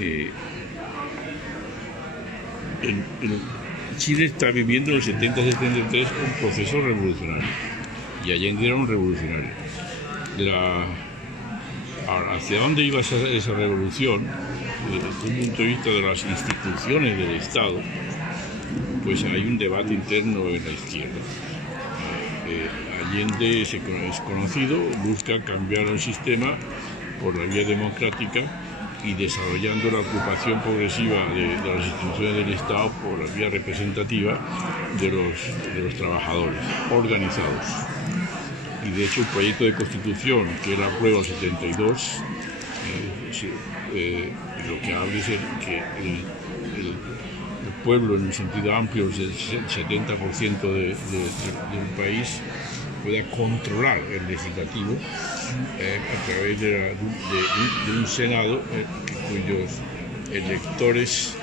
eh, Chile está viviendo en el 70-73 un proceso revolucionario, y Allende era un revolucionario. Ahora, ¿hacia dónde iba esa revolución? Desde el punto de vista de las instituciones del Estado, pues hay un debate interno en la izquierda. Allende es conocido, busca cambiar el sistema por la vía democrática y desarrollando la ocupación progresiva de las instituciones del Estado por la vía representativa de los trabajadores organizados. Y de hecho el proyecto de constitución que él aprueba en el 72 lo que habla es que el pueblo, en un sentido amplio, el 70% del país, pueda controlar el legislativo a través de un Senado cuyos electores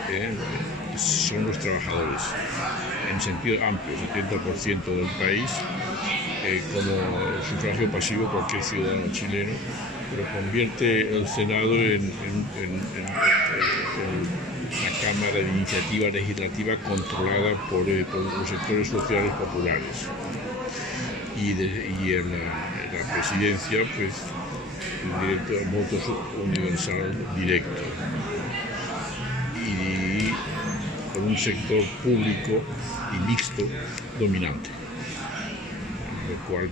son los trabajadores, en sentido amplio, 70% del país, como sufragio pasivo cualquier ciudadano chileno, pero convierte el Senado en una Cámara de Iniciativa Legislativa controlada por los sectores sociales populares. Y en la presidencia, pues, el voto universal directo. Y con un sector público y mixto dominante, lo cual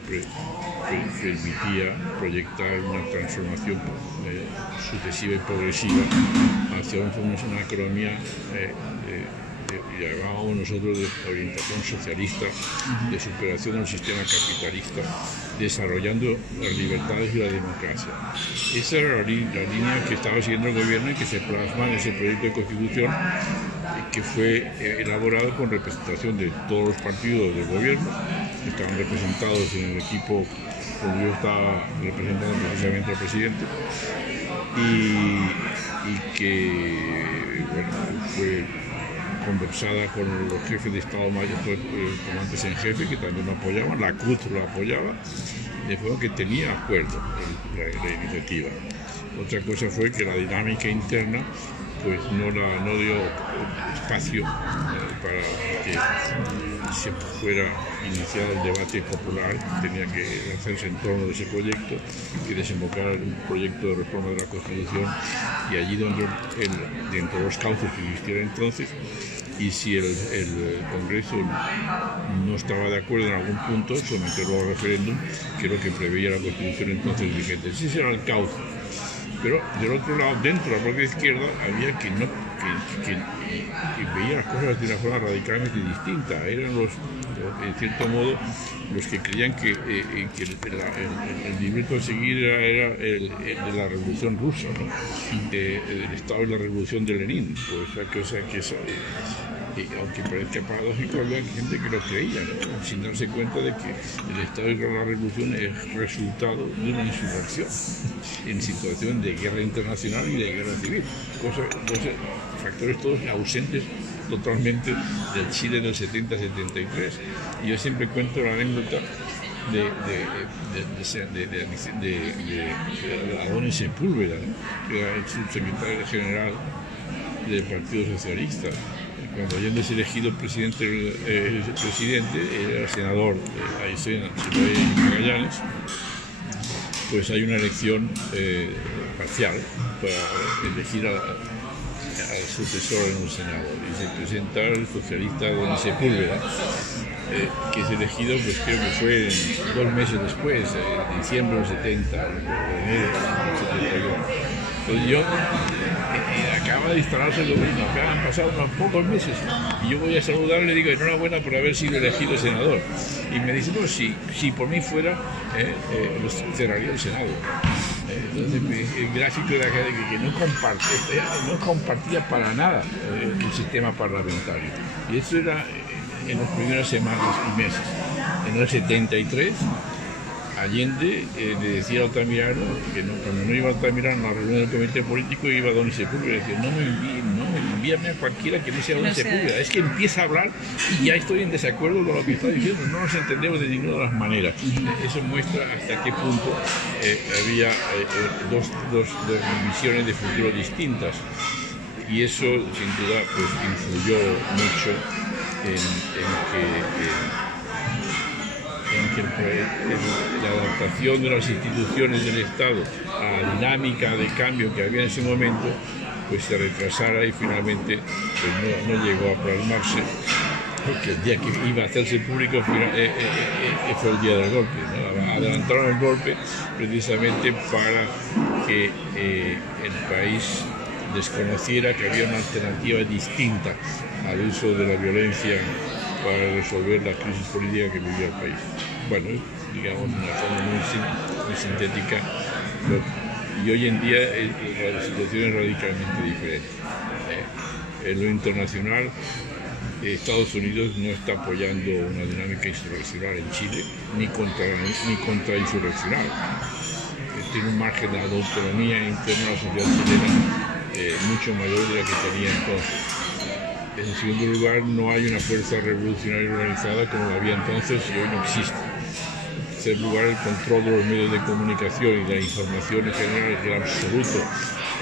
permitía proyectar una transformación sucesiva y progresiva hacia una economía y llamábamos nosotros de orientación socialista, de superación del sistema capitalista, desarrollando las libertades y la democracia. Esa era la línea que estaba siguiendo el gobierno y que se plasma en ese proyecto de constitución que fue elaborado con representación de todos los partidos del gobierno, que estaban representados en el equipo donde yo estaba representando precisamente al presidente, y que fue conversada con los jefes de Estado Mayor, comandantes en jefe, que también lo apoyaban, la CUT lo apoyaba, de forma que tenía acuerdo la iniciativa. Otra cosa fue que la dinámica interna pues no dio espacio para que se fuera iniciado el debate popular, tenía que hacerse en torno de ese proyecto, que desembocara en un proyecto de reforma de la Constitución, y allí donde dentro de los cauces que existiera entonces, y si el Congreso no estaba de acuerdo en algún punto, someterlo al referéndum, que es lo que preveía la Constitución entonces vigente. Ese era el cauce. Pero del otro lado, dentro de la propia izquierda, había que veía las cosas de una forma radicalmente distinta. Eran en cierto modo, los que creían que el libreto a seguir era el de la Revolución Rusa, ¿no? El Estado y la Revolución de Lenin. Pues esa cosa que aunque parezca paradójico, había gente que lo creía, ¿no? Sin darse cuenta de que el Estado y la Revolución es resultado de una insurrección en situación de guerra internacional y de guerra civil, factores todos ausentes totalmente del Chile del 70-73. Y yo siempre cuento la anécdota de Adonis Sepúlveda, ¿no? Que era el subsecretario general del Partido Socialista. Cuando Allende es elegido presidente, era senador de Aysén, Chiloé y Magallanes, pues hay una elección parcial para elegir al sucesor en un senado, y se presenta el socialista Adonis Sepúlveda, que es elegido, pues creo que fue 2 meses después, en diciembre del 70, o enero del 71. Entonces yo, acaba de instalarse el gobierno, han pasado unos pocos meses, y yo voy a saludarle y le digo enhorabuena por haber sido elegido senador. Y me dice, no, si por mí fuera, cerraría el Senado. Entonces el gráfico era que no compartía para nada el sistema parlamentario. Y eso era en las primeras semanas y meses. En el 73, Allende le decía a Altamirano que cuando no iba a Altamirano a la reunión del comité político, iba a Adonis Sepúlveda y decía, no me envíame a cualquiera que no sea Adonis Sepúlveda, es que empieza a hablar y ya estoy en desacuerdo con lo que está diciendo, no nos entendemos de ninguna de las maneras. Eso muestra hasta qué punto había dos visiones de futuro distintas. y eso sin duda pues influyó mucho en que la adaptación de las instituciones del Estado a la dinámica de cambio que había en ese momento pues se retrasara y finalmente pues no llegó a plasmarse, porque el día que iba a hacerse público fue el día del golpe, ¿no? Adelantaron el golpe precisamente para que el país desconociera que había una alternativa distinta al uso de la violencia para resolver la crisis política que vivía el país. Bueno, digamos de una forma muy sintética, y hoy en día la situación es radicalmente diferente. En lo internacional, Estados Unidos no está apoyando una dinámica insurreccional en Chile, ni contrainsurreccional. Tiene un margen de autonomía interna a la sociedad chilena mucho mayor de la que tenía entonces. En segundo lugar, no hay una fuerza revolucionaria organizada como la había entonces y hoy no existe. En tercer lugar, el control de los medios de comunicación y de la información en general es absoluto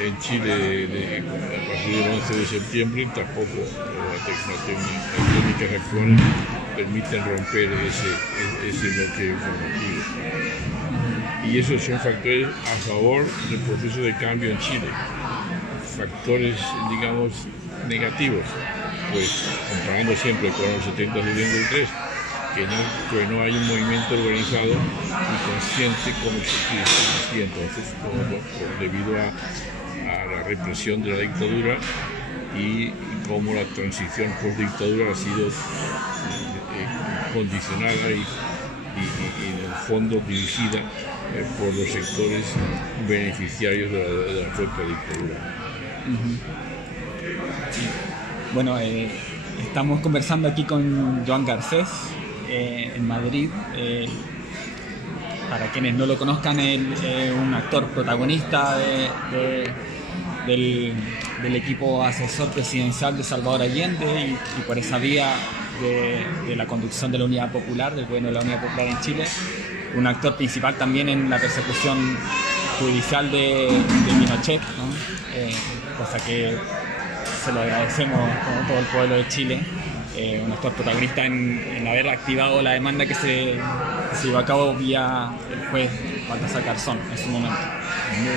en Chile a partir del 11 de septiembre. Tampoco las técnicas actuales permiten romper ese bloqueo informativo. Y esos son factores a favor del proceso de cambio en Chile. Factores, digamos, negativos, pues comparando siempre con el 70-73, que no hay un movimiento organizado y consciente como existía entonces, debido a la represión de la dictadura y cómo la transición post-dictadura ha sido condicionada y en el fondo dirigida por los sectores beneficiarios de la propia dictadura. Bueno, estamos conversando aquí con Joan Garcés en Madrid. Para quienes no lo conozcan, él es un actor protagonista del equipo asesor presidencial de Salvador Allende y por esa vía de la conducción de la Unidad Popular, del gobierno de la Unidad Popular en Chile. Un actor principal también en la persecución judicial de Pinochet, ¿no? Cosa que se lo agradecemos como todo el pueblo de Chile. Un actor protagonista en haber activado la demanda que se llevó a cabo vía el juez Baltasar Garzón en su momento.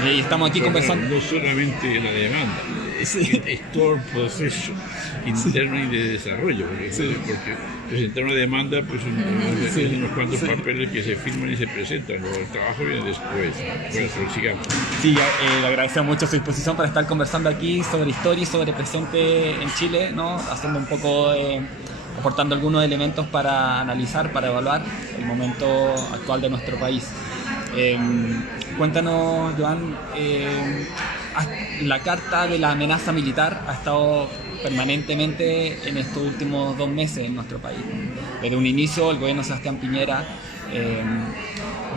Y estamos aquí conversando. No solamente la demanda, es todo el proceso interno y de desarrollo, porque presentar una demanda pues unos cuantos papeles que se firman y se presentan, luego el trabajo viene después. Bueno, pero sigamos. Sí, le agradecemos mucho su disposición para estar conversando aquí sobre historia y sobre presente en Chile, ¿no? Haciendo un poco aportando algunos elementos para analizar, para evaluar el momento actual de nuestro país. Cuéntanos, Joan, la carta de la amenaza militar ha estado permanentemente en estos últimos 2 meses en nuestro país. Desde un inicio, el gobierno de Sebastián Piñera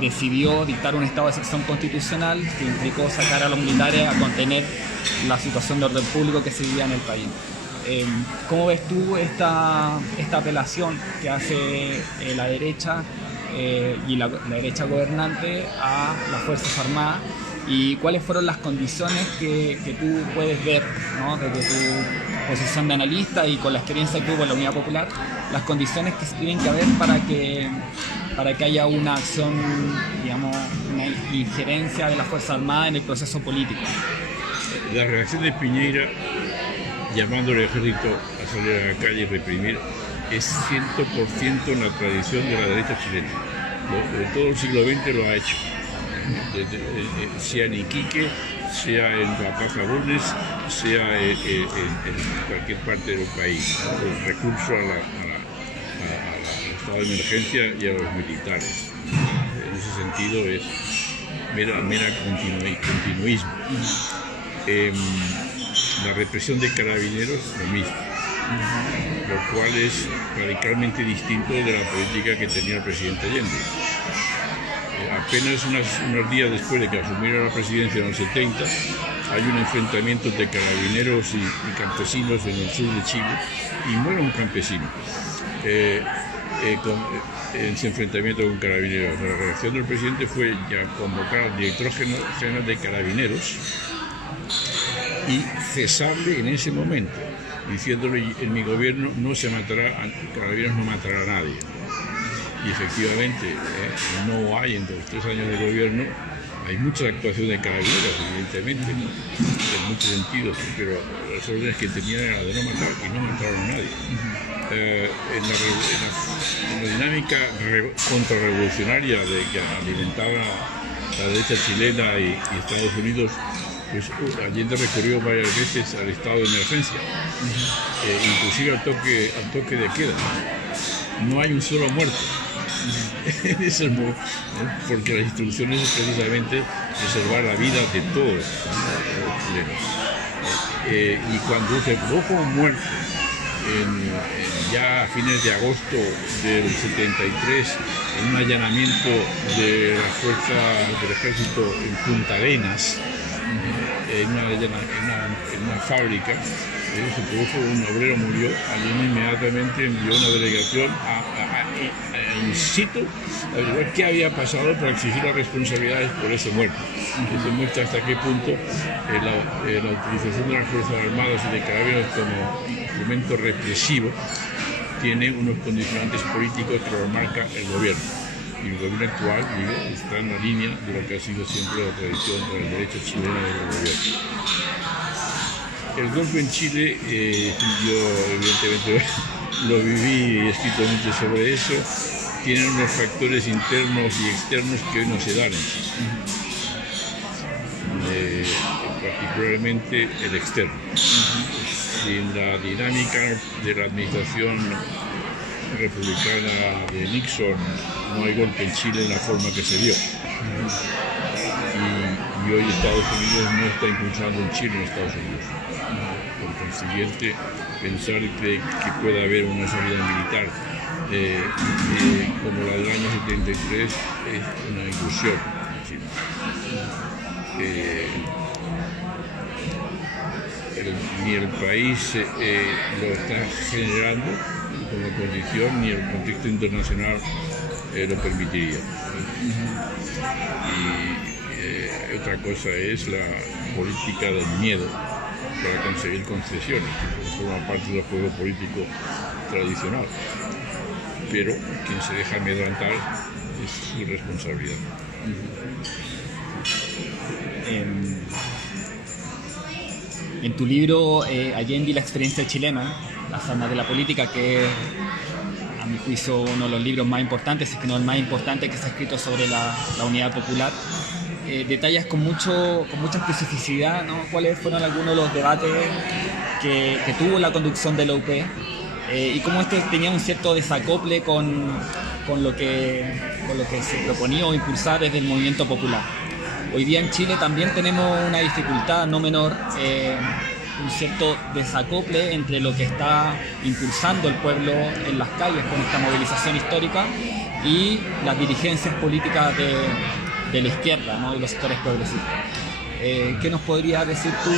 decidió dictar un estado de excepción constitucional que implicó sacar a los militares a contener la situación de orden público que se vivía en el país. ¿Cómo ves tú esta apelación que hace la derecha y la derecha gobernante a las Fuerzas Armadas? ¿Y cuáles fueron las condiciones que tú puedes ver, ¿no? Desde tu posición de analista y con la experiencia que hubo en la Unidad Popular, las condiciones que se tienen que haber para que haya una acción, digamos, una injerencia de las Fuerzas Armadas en el proceso político? La reacción de Piñera, llamando al ejército a salir a la calle y reprimir, es 100% en la tradición de la derecha chilena. De todo el siglo XX lo ha hecho. Sea en Iquique, sea en la Plaza Bulnes, sea en cualquier parte del país, el recurso al estado de emergencia y a los militares. En ese sentido es mera continuismo. La represión de carabineros, lo mismo, lo cual es radicalmente distinto de la política que tenía el presidente Allende. Apenas unos días después de que asumiera la presidencia en los 70, hay un enfrentamiento de carabineros y campesinos en el sur de Chile y muere un campesino en ese enfrentamiento con carabineros. La reacción del presidente fue ya convocar al director general de carabineros y cesarle en ese momento, diciéndole: en mi gobierno no se matará, Carabineros no matará a nadie. Y efectivamente no hay, en los 3 años de gobierno, hay muchas actuaciones de Carabineros, evidentemente, en muchos sentidos, pero las órdenes que tenían era de no matar, y no mataron a nadie. En la dinámica contrarrevolucionaria de que alimentaba la derecha chilena y Estados Unidos, pues Allende recurrió varias veces al estado de emergencia, inclusive al toque de queda. No hay un solo muerto. Porque las instrucciones es precisamente preservar la vida de todos los chilenos. Y cuando se produjo un muerto ya a fines de agosto del 73, en un allanamiento de las fuerzas del ejército en Punta Arenas, en una fábrica, se produjo, un obrero murió. Allende inmediatamente envió una delegación in situ a averiguar qué había pasado para exigir las responsabilidades por ese muerto. Eso muestra hasta qué punto la utilización de las Fuerzas Armadas y de Carabineros como instrumento represivo tiene unos condicionantes políticos que lo marca el gobierno. Y el gobierno actual, está en la línea de lo que ha sido siempre la tradición del derecho chileno del gobierno. El golpe en Chile, yo evidentemente lo viví y he escrito mucho sobre eso, tiene unos factores internos y externos que hoy no se dan en Chile. Particularmente el externo. En la dinámica de la administración republicana de Nixon no hay golpe en Chile en la forma que se dio. Y hoy Estados Unidos no está impulsando un Chile en Estados Unidos. Por consiguiente, pensar que pueda haber una salida militar como la del año 73 es una ilusión en Chile. Ni el país lo está generando como condición, ni el contexto internacional lo permitiría. Y otra cosa es la política del miedo para conseguir concesiones, que forma parte del juego político tradicional. Pero quien se deja amedrentar es su responsabilidad. En tu libro, Allende y la experiencia chilena, Las armas de la política, que es, a mi juicio, uno de los libros más importantes, es que no el más importante que se ha escrito sobre la unidad popular, detallas con mucha especificidad, ¿no?, cuáles fueron algunos de los debates que tuvo la conducción de la UP, y cómo este tenía un cierto desacople con lo que se proponía o impulsar desde el movimiento popular. Hoy día en Chile también tenemos una dificultad no menor, un cierto desacople entre lo que está impulsando el pueblo en las calles con esta movilización histórica y las dirigencias políticas de la izquierda, ¿no?, y los sectores progresistas. ¿Qué nos podrías decir tú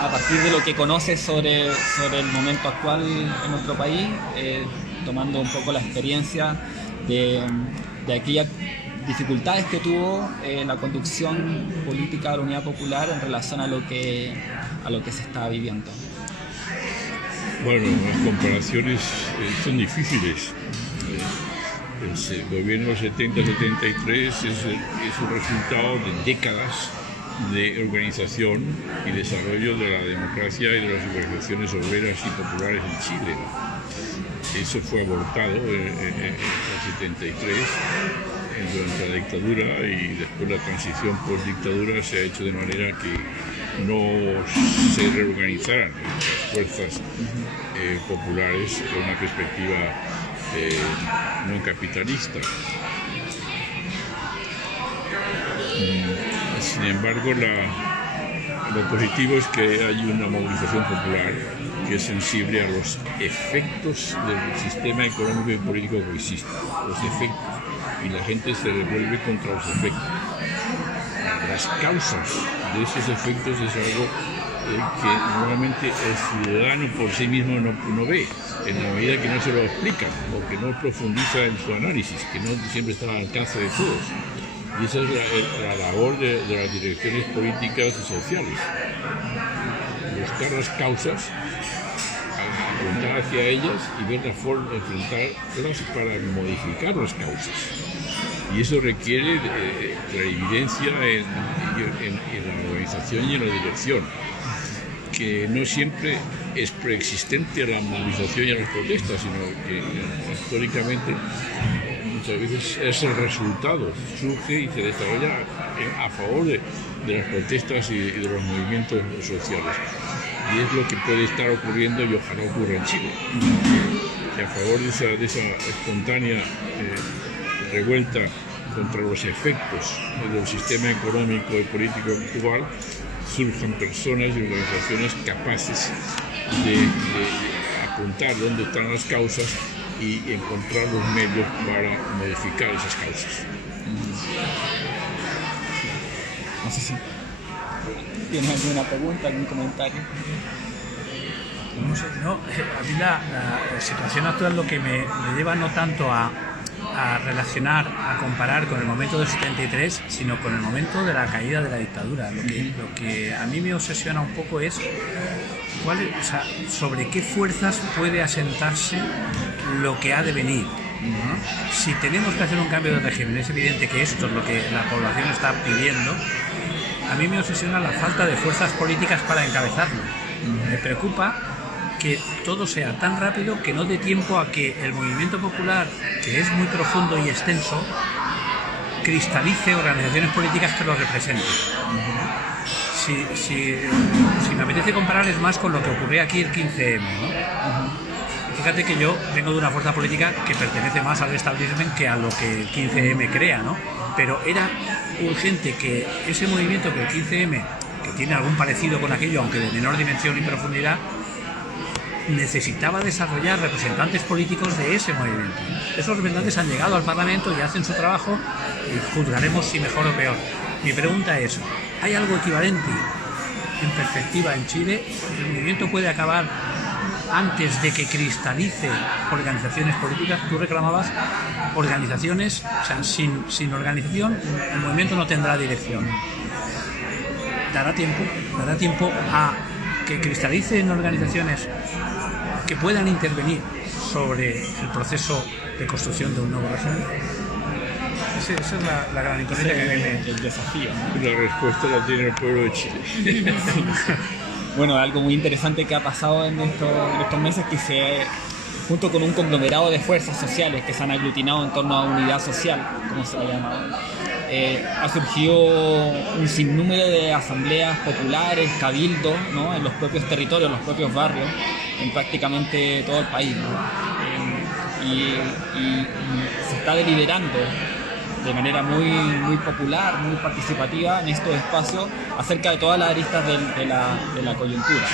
a partir de lo que conoces sobre el momento actual en nuestro país, tomando un poco la experiencia de aquellas dificultades que tuvo la conducción política de la Unidad Popular en relación a lo que se está viviendo? Bueno, las comparaciones son difíciles. El gobierno 70-73 es un resultado de décadas de organización y desarrollo de la democracia y de las organizaciones obreras y populares en Chile. Eso fue abortado en el 73 durante la dictadura, y después la transición post-dictadura se ha hecho de manera que no se reorganizaran las fuerzas populares con una perspectiva no capitalista. Sin embargo, lo positivo es que hay una movilización popular que es sensible a los efectos del sistema económico y político que existe, los efectos, y la gente se revuelve contra los efectos. Las causas de esos efectos es algo que normalmente el ciudadano por sí mismo no ve, en la medida que no se lo explican o que no profundiza en su análisis, que no siempre está al alcance de todos. Y esa es la labor de las direcciones políticas y sociales. Buscar las causas, apuntar hacia ellas y ver la forma de enfrentarlas para modificar las causas. Y eso requiere clarividencia en la organización y en la dirección, que no siempre es preexistente a la movilización y a las protestas, sino que históricamente muchas veces es el resultado, surge y se desarrolla a favor de las protestas y de los movimientos sociales. Y es lo que puede estar ocurriendo y ojalá ocurra en Chile. Y a favor de esa espontánea revuelta contra los efectos del sistema económico y político actual, surjan personas y organizaciones capaces de apuntar dónde están las causas y encontrar los medios para modificar esas causas. No sé si tienes alguna pregunta, algún comentario. No sé, no, a mí la situación actual lo que me lleva no tanto a relacionar, a comparar con el momento del 73, sino con el momento de la caída de la dictadura. Lo que a mí me obsesiona un poco es sobre qué fuerzas puede asentarse lo que ha de venir, ¿no? Si tenemos que hacer un cambio de régimen, es evidente que esto es lo que la población está pidiendo. A mí me obsesiona la falta de fuerzas políticas para encabezarlo. Me preocupa que todo sea tan rápido que no dé tiempo a que el movimiento popular, que es muy profundo y extenso, cristalice organizaciones políticas que lo representen. Si me apetece comparar es más con lo que ocurrió aquí el 15M, ¿no? Fíjate que yo vengo de una fuerza política que pertenece más al establishment que a lo que el 15M crea, ¿no? Pero era urgente que ese movimiento, que el 15M, que tiene algún parecido con aquello, aunque de menor dimensión y profundidad, necesitaba desarrollar representantes políticos de ese movimiento. Esos representantes han llegado al Parlamento y hacen su trabajo y juzgaremos si mejor o peor. Mi pregunta es, ¿hay algo equivalente en perspectiva en Chile? ¿El movimiento puede acabar antes de que cristalice organizaciones políticas? Tú reclamabas organizaciones, o sea, sin organización el movimiento no tendrá dirección. ¿Dará tiempo a que cristalicen organizaciones que puedan intervenir sobre el proceso de construcción de un nuevo régimen? Esa es la gran incógnita que viene. El desafío, ¿no? La respuesta la tiene el pueblo de Chile. Bueno, algo muy interesante que ha pasado en estos meses, que junto con un conglomerado de fuerzas sociales que se han aglutinado en torno a unidad social, como se le ha llamado, ha surgido un sinnúmero de asambleas populares, cabildos, ¿no? En los propios territorios, en los propios barrios, en prácticamente todo el país, ¿no? Y se está deliberando de manera muy popular, muy participativa en estos espacios acerca de todas las aristas de la coyuntura.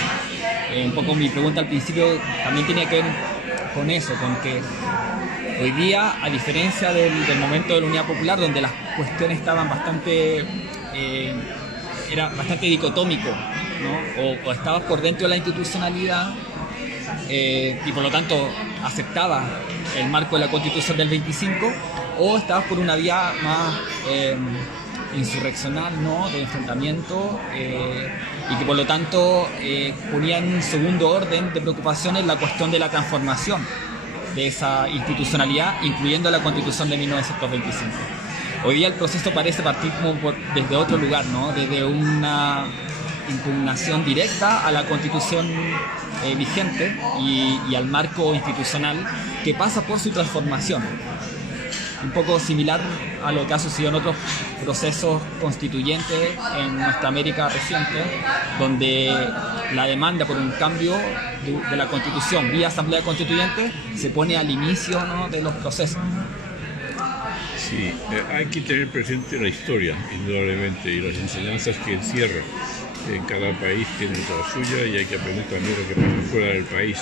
Un poco mi pregunta al principio también tenía que ver con eso, con que hoy día, a diferencia del momento de la Unidad Popular, donde las cuestiones estaban era bastante dicotómico, ¿no? O estabas por dentro de la institucionalidad y por lo tanto aceptabas el marco de la Constitución del 25, o estabas por una vía más insurreccional, ¿no? De enfrentamiento, y que por lo tanto ponía en un segundo orden de preocupaciones la cuestión de la transformación de esa institucionalidad, incluyendo la Constitución de 1925. Hoy día el proceso parece partir desde otro lugar, ¿no? Desde una impugnación directa a la Constitución vigente y al marco institucional, que pasa por su transformación. Un poco similar a lo que ha sucedido en otros procesos constituyentes en nuestra América reciente, donde la demanda por un cambio de la Constitución vía Asamblea Constituyente se pone al inicio, ¿no? De los procesos. Sí, hay que tener presente la historia, indudablemente, y las enseñanzas que encierra. En cada país tiene la suya y hay que aprender también lo que pasa fuera del país.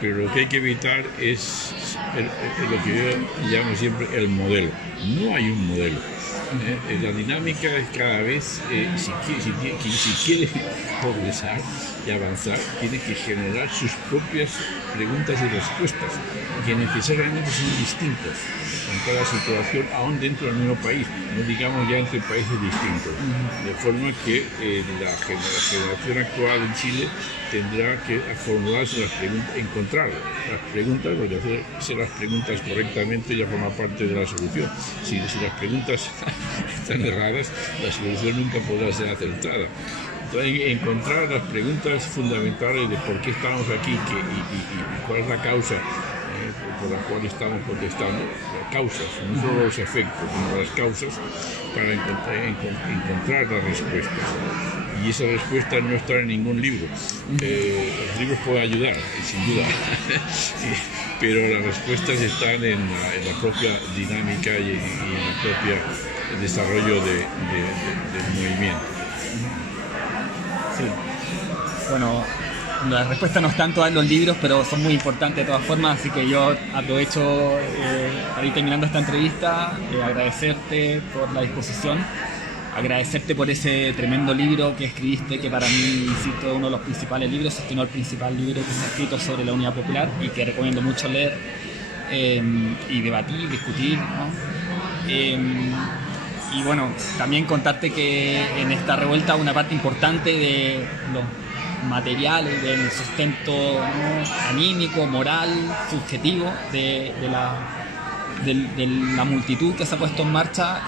Pero lo que hay que evitar es lo que yo llamo siempre el modelo. No hay un modelo. La dinámica es cada vez, si quiere progresar y avanzar, tiene que generar sus propias preguntas y respuestas, que necesariamente son distintas en cada situación, aún dentro del mismo país, no digamos ya entre países distintos. De forma que la generación actual en Chile tendrá que formularse las preguntas, encontrar las preguntas, porque hacer las preguntas correctamente ya forma parte de la solución. Si las preguntas están erradas, la solución nunca podrá ser acertada. Entonces, encontrar las preguntas fundamentales de por qué estamos aquí y cuál es la causa por la cual estamos protestando, las causas, no solo los efectos, sino las causas, para encontrar las respuestas. Y esas respuestas no están en ningún libro. Los libros pueden ayudar, sin duda, pero las respuestas están en la propia dinámica y en el propio desarrollo del movimiento. Sí. Bueno, las respuestas no están todas en los libros, pero son muy importantes de todas formas, así que yo aprovecho para ir terminando esta entrevista, agradecerte por la disposición, agradecerte por ese tremendo libro que escribiste, que para mí, insisto, es uno de los principales libros, si es que no el principal libro que se ha escrito sobre la Unidad Popular y que recomiendo mucho leer y debatir, discutir, ¿no? Y bueno, también contarte que en esta revuelta una parte importante de los materiales, del sustento, ¿no?, anímico, moral, subjetivo de la multitud que se ha puesto en marcha,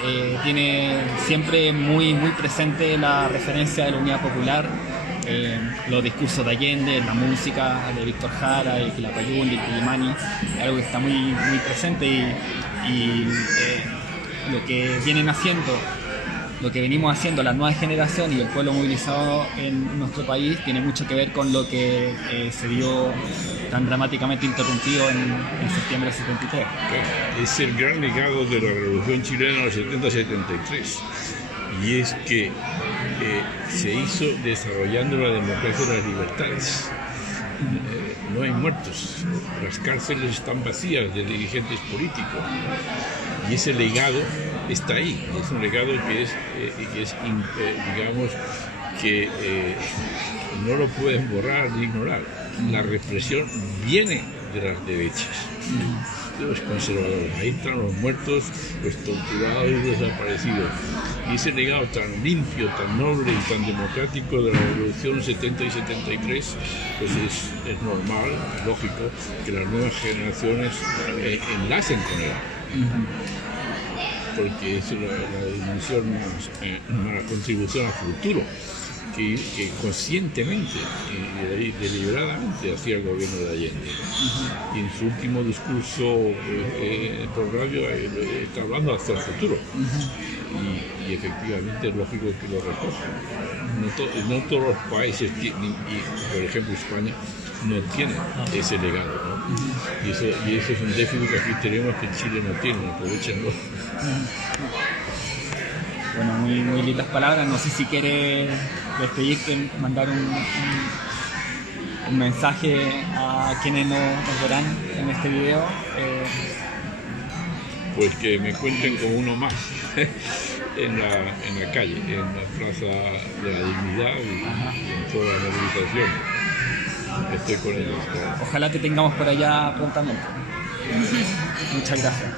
tiene siempre muy presente la referencia de la Unidad Popular, los discursos de Allende, la música de Víctor Jara, de Quilapayún, de Quilimani, algo que está muy presente y lo que vienen haciendo, lo que venimos haciendo la nueva generación y el pueblo movilizado en nuestro país tiene mucho que ver con lo que se vio tan dramáticamente interrumpido en septiembre del 73. Es el gran legado de la Revolución Chilena del 70-73, y es que se hizo desarrollando la democracia y las libertades. No hay muertos, las cárceles están vacías de dirigentes políticos, y ese legado está ahí. Es un legado que no lo pueden borrar ni ignorar. La represión viene de las derechas, de los conservadores. Ahí están los muertos, los torturados y los desaparecidos. Y ese legado tan limpio, tan noble y tan democrático de la Revolución 70 y 73, pues es normal, lógico, que las nuevas generaciones enlacen con él. Porque es la dimensión una contribución al futuro que conscientemente y deliberadamente hacía el gobierno de Allende. Y en su último discurso por radio está hablando hacia el futuro. Y efectivamente es lógico que lo recoja. No todos los países tienen, y por ejemplo España no tiene ese legado, ¿no? Y eso es un déficit que aquí tenemos, que en Chile no tiene, aprovechenlo. Bueno, muy lindas palabras. No sé si quieres despedirte, mandar un mensaje a quienes nos verán en este video. Pues que me cuenten como uno más en la calle, en la Plaza de la Dignidad y en toda la movilización. Estoy con ellos. Ojalá te tengamos por allá prontamente. Muchas gracias.